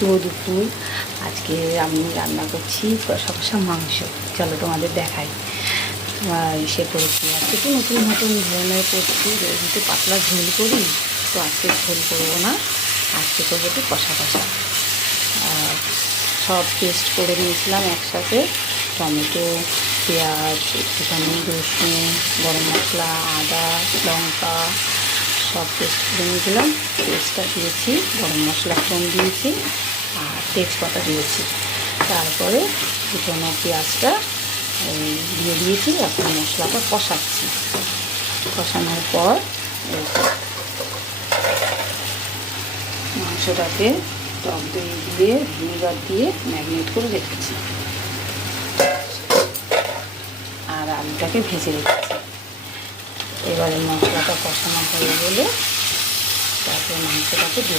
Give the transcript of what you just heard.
শুভ দুপুর। আজকে আমি রান্না করছি কষা কষা মাংস। চলো তোমাদের দেখাই। সে করেছি আজকে তো নতুন নতুন ধরনের করছি, রোজ তো পাতলা ঝোল করি, তো আজকে ঝোল করবো না, আজকে করবো একটু কষা কষা। সব পেস্ট করে নিয়েছিলাম একসাথে, টমেটো, পেঁয়াজ, একটুখানি রসুন, গরম মশলা, আদা, লঙ্কা সব পেস্ট করে নিয়েছিলাম। পেস্টটা দিয়েছি, গরম মশলা ফোড়ন দিয়েছি আর তেজপাতা দিয়েছি। তারপরে কুচনো পেঁয়াজটা দিয়ে দিয়েছি। এখন মশলাটা কষাচ্ছি। কষানোর পর মাংসটাকে টক দই দিয়ে ভিনেগার দিয়ে ম্যারিনেট করে রেখেছি আর আলুটাকে ভেজে রেখেছি। এবারে মশলাটা কষানো হয়ে গেলে তারপরে মাংসটাকে